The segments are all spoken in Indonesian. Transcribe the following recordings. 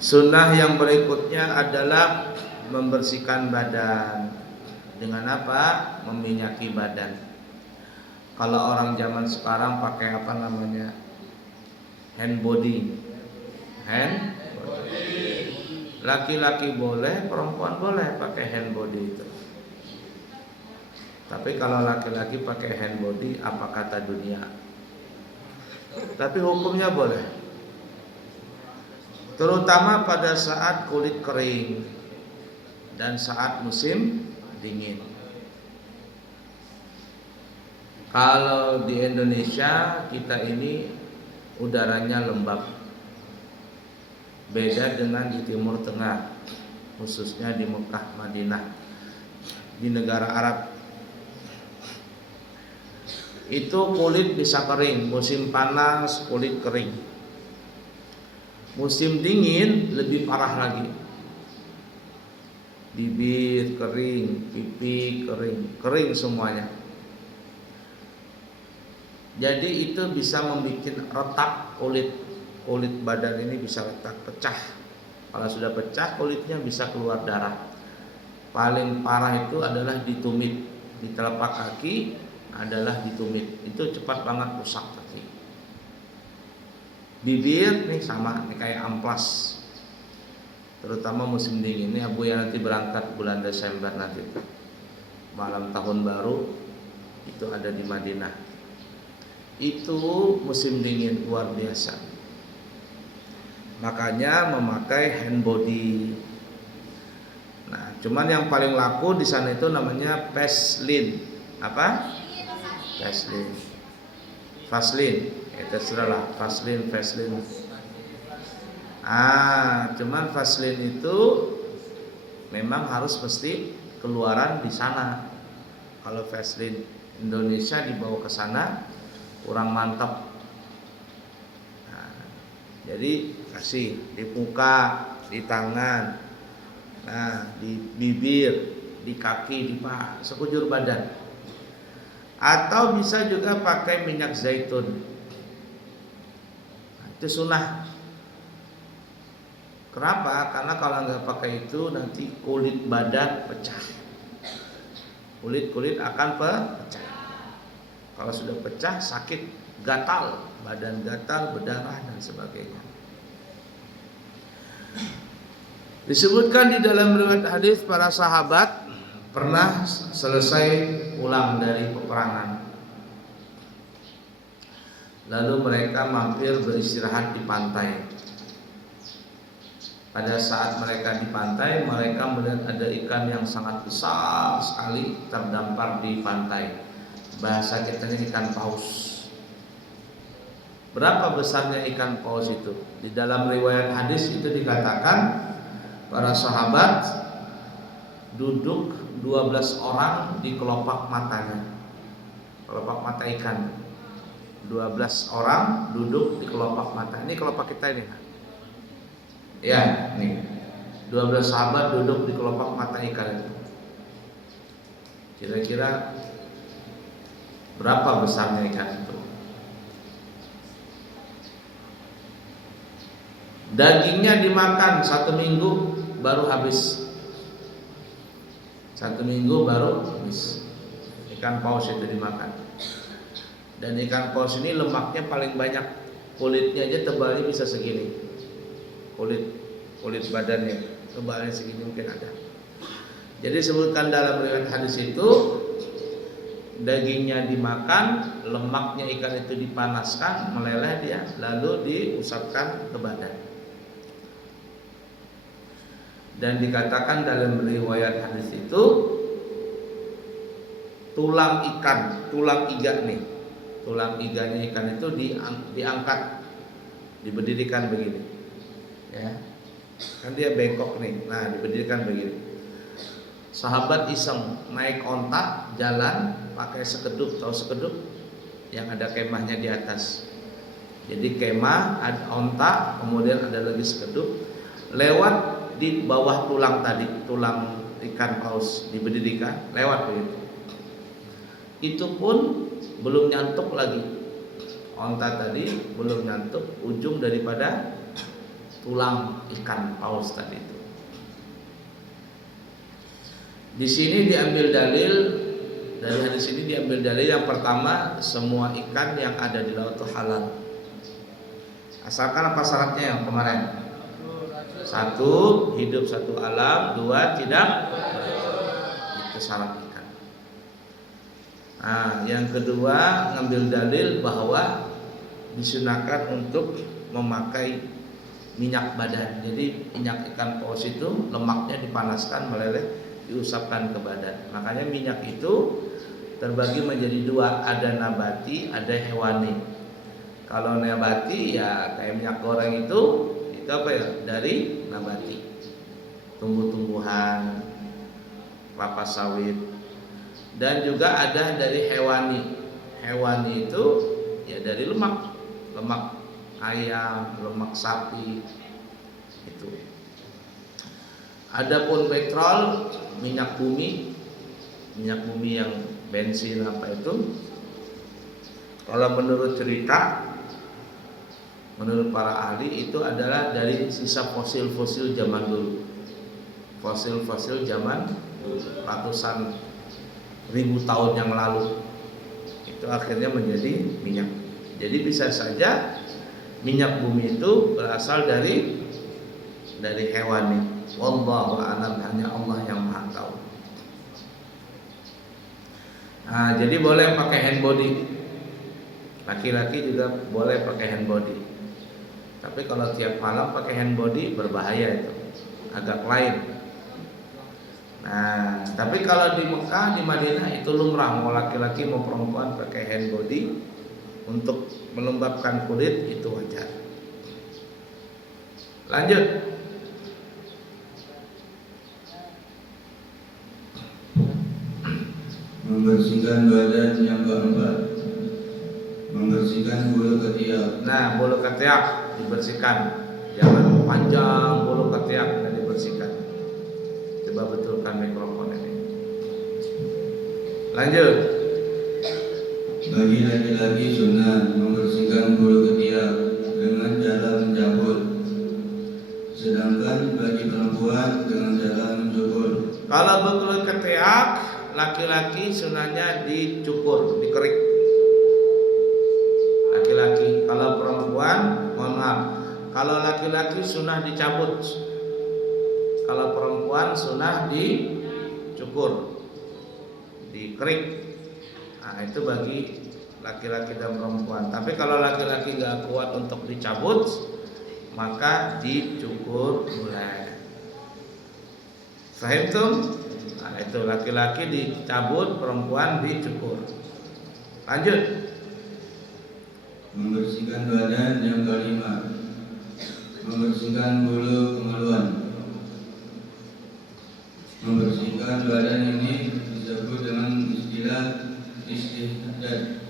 Sunnah yang berikutnya adalah membersihkan badan. Dengan apa? Meminyaki badan. Kalau orang zaman sekarang pakai apa namanya? Hand body. Hand body. Laki-laki boleh, perempuan boleh pakai hand body itu. Tapi kalau laki-laki pakai hand body, apa kata dunia? Tapi hukumnya boleh. Terutama pada saat kulit kering dan saat musim dingin. Kalau di Indonesia kita ini udaranya lembab, beda dengan di Timur Tengah, khususnya di Mekah, Madinah, di negara Arab. Itu kulit bisa kering, musim panas kulit kering, musim dingin lebih parah lagi, bibir kering, pipi kering, kering semuanya. Jadi itu bisa membuat retak kulit badan ini bisa retak, pecah. Kalau sudah pecah kulitnya bisa keluar darah. Paling parah itu adalah di tumit, di telapak kaki adalah di tumit. Itu cepat banget rusak kaki. Bibir nih sama, nih kayak amplas. Terutama musim dingin. Ini Abu yang nanti berangkat bulan Desember nanti, malam tahun baru itu ada di Madinah. Itu musim dingin luar biasa. Makanya memakai hand body. Nah, cuman yang paling laku di sana itu namanya Vaseline. Apa? Vaseline. Vaseline. Itu sudahlah Vaseline. Cuman Vaseline itu memang harus mesti keluaran di sana. Kalau Vaseline Indonesia dibawa ke sana kurang mantap. Nah, jadi kasih di muka, di tangan, nah di bibir, di kaki, di paha, sekujur badan. Atau bisa juga pakai minyak zaitun. Nah, itu sunnah. Kenapa? Karena kalau nggak pakai itu nanti kulit badan pecah. Kulit akan pecah. Kalau sudah pecah sakit, gatal, badan gatal, berdarah dan sebagainya. Disebutkan di dalam riwayat hadis para sahabat pernah selesai pulang dari peperangan. Lalu mereka mampir beristirahat di pantai. Pada saat mereka di pantai, mereka melihat ada ikan yang sangat besar sekali terdampar di pantai. Bahasa kitanya ikan paus. Berapa besarnya ikan paus itu? Di dalam riwayat hadis itu dikatakan para sahabat duduk 12 orang di kelopak matanya. Kelopak mata ikan. 12 orang duduk di kelopak mata. Ini kelopak kita ini. Ya, nih. 12 sahabat duduk di kelopak mata ikan itu. Kira-kira berapa besarnya ikan itu? Dagingnya dimakan 1 minggu baru habis. 1 minggu baru habis. Ikan paus itu dimakan. Dan ikan paus ini lemaknya paling banyak. Kulitnya aja tebalnya bisa segini. Kulit badannya tebalnya segini mungkin ada. Jadi sebutkan dalam riwayat hadis itu, dagingnya dimakan, lemaknya ikan itu dipanaskan, meleleh dia, lalu diusapkan ke badan. Dan dikatakan dalam riwayat hadis itu, tulang iganya ikan itu diangkat, diberdirikan begini, ya, kan dia bengkok nih, nah diberdirikan begini. Sahabat iseng naik onta, jalan pakai sekeduk, tahu sekeduk yang ada kemahnya di atas. Jadi kemah, ada onta, kemudian ada lagi sekeduk, lewat di bawah tulang tadi, tulang ikan paus diberdirikan, lewat begitu. Itu pun belum nyantuk lagi, onta tadi belum nyantuk ujung daripada tulang ikan paus tadi itu. Di sini diambil dalil, dari hadis ini diambil dalil yang pertama, semua ikan yang ada di laut itu halal. Asalkan apa syaratnya yang kemarin? Satu, hidup satu alam. Dua, tidak. Itu syarat ikan. Nah, yang kedua, ngambil dalil bahwa disunahkan untuk memakai minyak badan. Jadi minyak ikan paus itu lemaknya dipanaskan, meleleh, diusapkan ke badan. Makanya minyak itu terbagi menjadi dua, ada nabati, ada hewani. Kalau nabati ya kayak minyak goreng itu apa ya? Dari nabati, tumbuh-tumbuhan, kelapa sawit. Dan juga ada dari hewani. Hewani itu ya dari lemak ayam, lemak sapi itu. Adapun petrol, minyak bumi yang bensin apa itu, kalau menurut cerita, menurut para ahli itu adalah dari sisa fosil-fosil zaman dulu. Fosil-fosil zaman ratusan ribu tahun yang lalu. Itu akhirnya menjadi minyak. Jadi bisa saja minyak bumi itu berasal dari hewan. Wallahu a'lam, hanya Allah yang Maha tahu. Nah, jadi boleh pakai hand body. Laki-laki juga boleh pakai hand body. Tapi kalau tiap malam pakai hand body berbahaya itu, agak lain. Nah, tapi kalau di Mekah, di Madinah itu lumrah, mau laki-laki mau perempuan pakai hand body untuk melembabkan kulit, itu wajar. Lanjut. Membersihkan badan yang keempat, membersihkan bulu ketiak. Nah, bulu ketiak dibersihkan, jangan panjang bulu ketiak dan dibersihkan. Coba betulkan mikrofon ini. Lanjut. Bagi laki-laki sunnah membersihkan bulu ketiak dengan cara menjabut, sedangkan bagi perempuan dengan cara mencukur. Kalau bulu ketiak laki-laki sunahnya dicukur, dikerik. Laki-laki. Kalau perempuan, mohon maaf, kalau laki-laki sunah dicabut, kalau perempuan sunah dicukur, dikerik. Nah, itu bagi laki-laki dan perempuan. Tapi kalau laki-laki gak kuat untuk dicabut, maka dicukur mulai. Faham tuh? Nah, itu laki-laki dicabut, perempuan dicukur. Lanjut. Membersihkan badan yang kelima, membersihkan bulu kemaluan. Membersihkan badan ini disebut dengan istilah istihdad.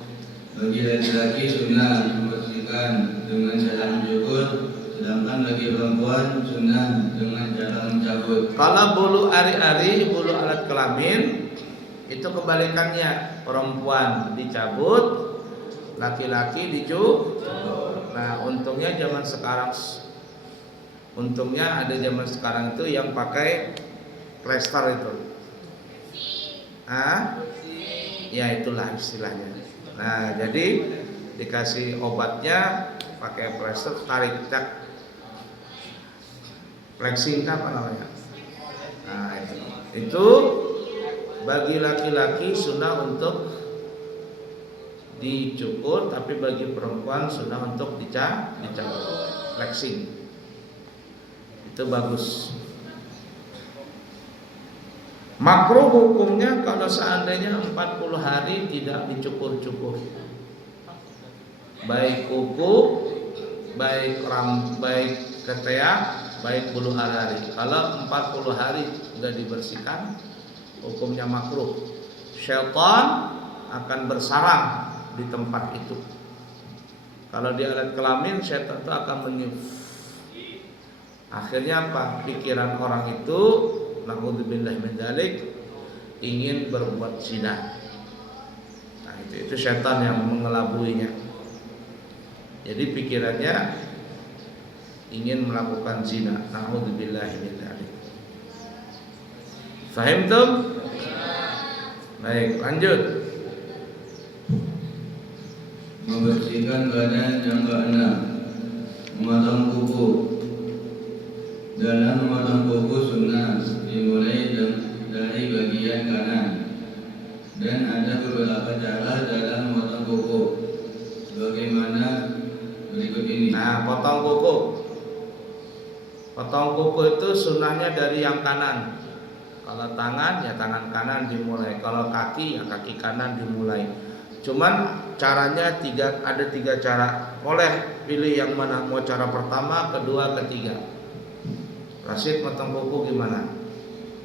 Bagi laki-laki sunnah membersihkan dengan cara mencukur, sedangkan bagi perempuan sunnah dengan cara mencabut. Kalau bulu ari-ari, bulu alat kelamin, itu kebalikannya, perempuan dicabut, laki-laki dicukur. Nah, untungnya ada zaman sekarang itu yang pakai plester itu. Ya itulah istilahnya. Nah, jadi dikasih obatnya pakai plester, tarik tak, flexing apa namanya. Nah, itu bagi laki-laki sunnah untuk dicukur, tapi bagi perempuan sunnah untuk dicabut, flexing. Itu bagus. Makruh hukumnya kalau seandainya 40 hari tidak dicukur-cukur, baik kuku, baik ketiak, baik bulu ari. Kalau 40 hari sudah dibersihkan, hukumnya makruh. Syaitan akan bersarang di tempat itu. Kalau di alat kelamin, syaitan itu akan meniup. Akhirnya apa? Pikiran orang itu, na'udzubillah min dzalik, ingin berbuat zina. Nah, itu syaitan yang mengelabuinya. Jadi pikirannya ingin melakukan zina. Na'udzubillahi min dzalik. Fahimtum? Baik, lanjut. Membersihkan badan yang keenam, memotong kuku. Dalam memotong kuku sunnah dimulai dari bagian kanan, dan ada beberapa cara dalam memotong kuku. Bagaimana berikut ini? Nah, potong kuku. Potong kuku itu sunnahnya dari yang kanan. Kalau tangan ya tangan kanan dimulai. Kalau kaki ya kaki kanan dimulai. Cuman caranya ada tiga cara. Boleh pilih yang mana? Mau cara pertama, kedua, ketiga. Rasid potong kuku gimana?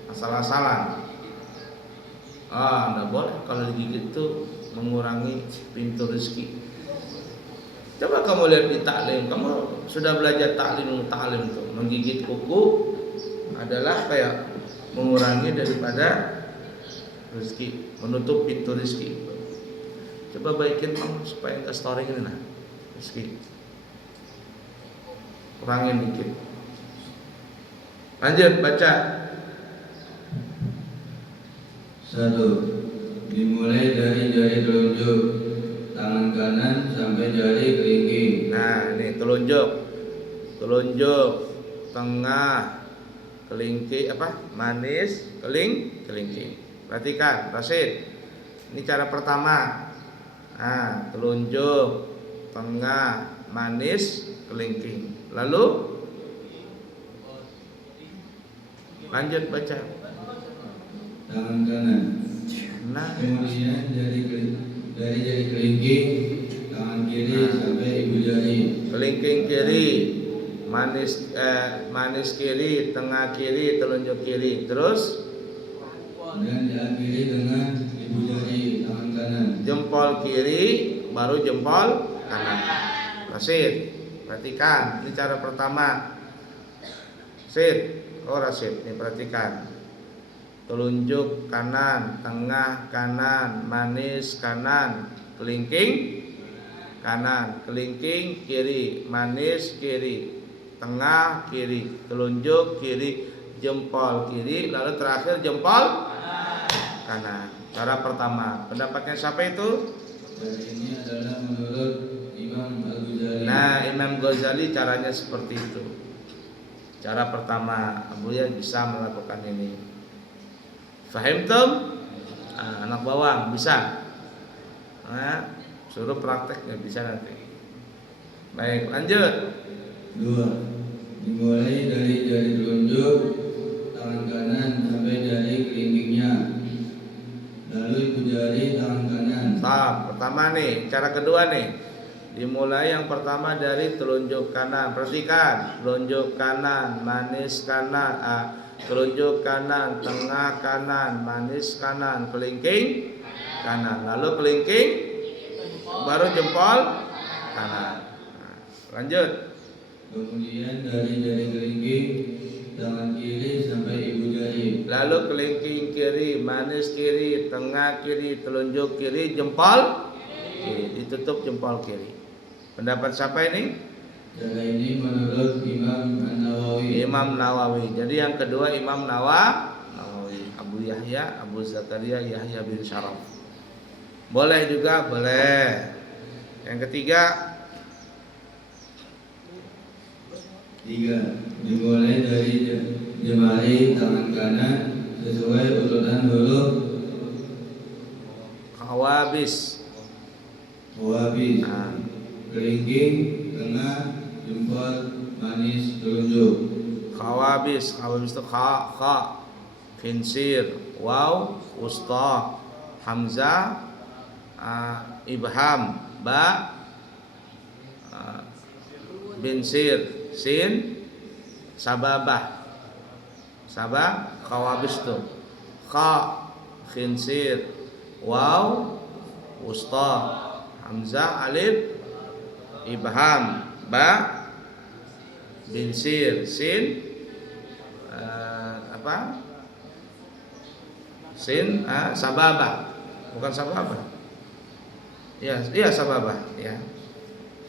Asal-asalan. Enggak boleh. Kalau digigit itu mengurangi pintu rezeki. Coba kamu lihat di taklim, kamu sudah belajar taklim tuh. Menggigit kuku adalah kayak mengurangi daripada rezeki, menutup pintu rezeki. Coba baikin kamu supaya enggak storing ini nah. Rezeki. Kurangin dikit. Lanjut baca. 1. Dimulai dari jari telunjuk tangan kanan sampai jari kelingking. Nah, ini telunjuk, tengah, kelingking manis, kelingking. Perhatikan, Rasid. Ini cara pertama. Nah, telunjuk, tengah, manis, kelingking. Lalu lanjut baca. Tangan kanan. Nah, Kemudian dari jari kelingking tangan kiri sampai ibu jari. kelingking kiri, manis kiri, tengah kiri, telunjuk kiri. Terus Dan diakhiri dengan ibu jari tangan kanan. jempol kiri, baru jempol kanan. Rasid, perhatikan. Ini cara pertama. Rasid, Rasid, ini perhatikan. Telunjuk kanan, tengah kanan, manis kanan, kelingking kanan, kelingking kiri, manis kiri, tengah kiri, telunjuk kiri, jempol kiri, lalu terakhir jempol kanan. Cara pertama. Pendapatnya siapa itu? Dan ini adalah menurut Imam Al-Ghazali. Nah, Imam Ghazali caranya seperti itu. Cara pertama, Abuya bisa melakukan ini. Fahimtum? Anak bawang bisa. Nah, suruh praktek nggak bisa nanti. Baik, lanjut. 2. Dimulai dari jari telunjuk tangan kanan sampai jari kelingkingnya, lalu ibu jari tangan kanan. Pertama nih, cara kedua nih. Dimulai yang pertama dari telunjuk kanan. Perhatikan, telunjuk kanan, manis kanan, telunjuk kanan, tengah kanan, manis kanan, kelingking kanan. Lalu kelingking, baru jempol kanan. Lanjut. Kemudian dari jari kelingking tangan kiri sampai ibu jari. Lalu kelingking kiri, manis kiri, tengah kiri, telunjuk kiri, jempol kiri, ditutup jempol kiri. Pendapat siapa ini? Cara ini menurut Imam An-Nawawi. Imam Nawawi. Jadi yang kedua Imam Nawawi, Abu Yahya, Abu Zakaria, Yahya bin Syaraf. Boleh juga, boleh. Yang ketiga 3. Dimulai dari jemari tangan kanan sesuai urutan huruf khawabis. Kelingking, tengah, jempol, manis, telunjuk. Khawabis itu kha, khinsir, waw, wusta, hamzah, ibham, ba, binsir, sin, sababah. Khawabis itu kha, khinsir, waw, wusta, hamzah, alif, ibham, ba, binsir, sin, sin, sababah, bukan sababah. Iya sababah, ya.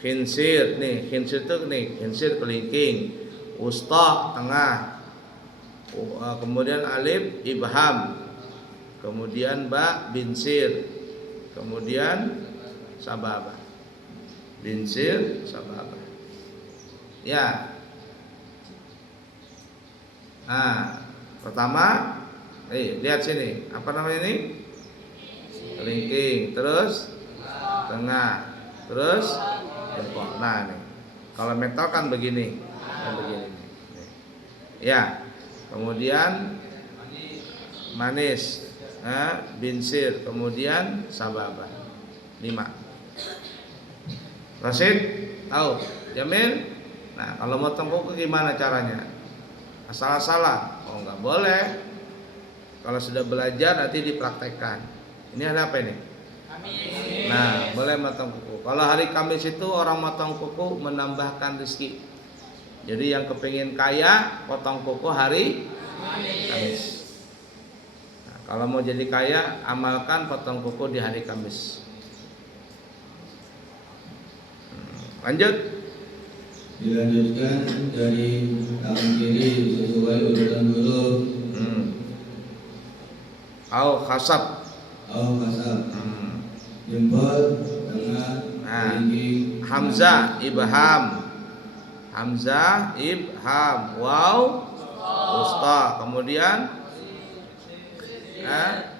khinsir nih, khinsir itu nih, khinsir kelingking, wusta tengah, kemudian alif ibham, kemudian ba binsir, kemudian sababah. Binsir sababah. Ya. Nah, pertama, lihat sini, apa namanya ini? Kelingking, terus tengah, terus jempol. Nah, nih. Kalau metal kan begini, begini. Nih. Ya. Kemudian manis, binsir, kemudian sababah. 5. Rasid, tahu? Jamil? Nah, kalau motong kuku gimana caranya? Asal-asalan? Oh, nggak boleh. Kalau sudah belajar nanti dipraktekkan. Ini ada apa ini? Nah, boleh motong kuku. Kalau hari Kamis itu orang motong kuku menambahkan rezeki. Jadi yang kepingin kaya, potong kuku hari Kamis. Nah, kalau mau jadi kaya, amalkan potong kuku di hari Kamis. Lanjut. Dilanjutkan dari tangan kiri sesuai urutan huruf. Au khasab. Jempol tengah kelingking. Hamzah ibham. Hamzah ibham. Waw wusta. Kemudian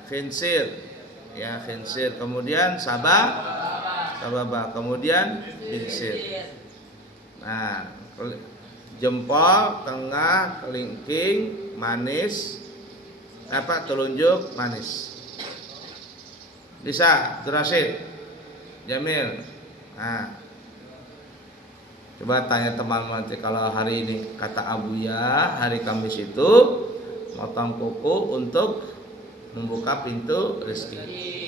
khinsir. Ya, khinsir. Kemudian sababah. Kemudian binsir. Nah, jempol, tengah, kelingking, manis, telunjuk, manis. Bisa, Rasid, Jamil. Nah, coba tanya teman-teman nanti kalau hari ini kata Abuya, hari Kamis itu motong kuku untuk membuka pintu rezeki.